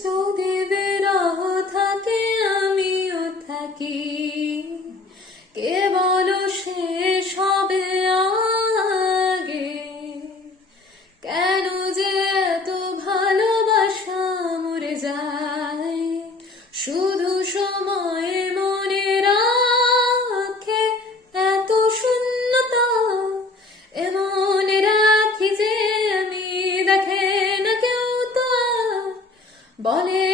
যদি বিরহ থাকে আমিও থাকি, কে বলো শেষ হবে আগে? কেন যে এত ভালোবাসা মরে যায়, শুধু সময় মনে রাখে এত শূন্যতা। এমন রাখি যে আমি দেখে না কেউ তো আর, বলে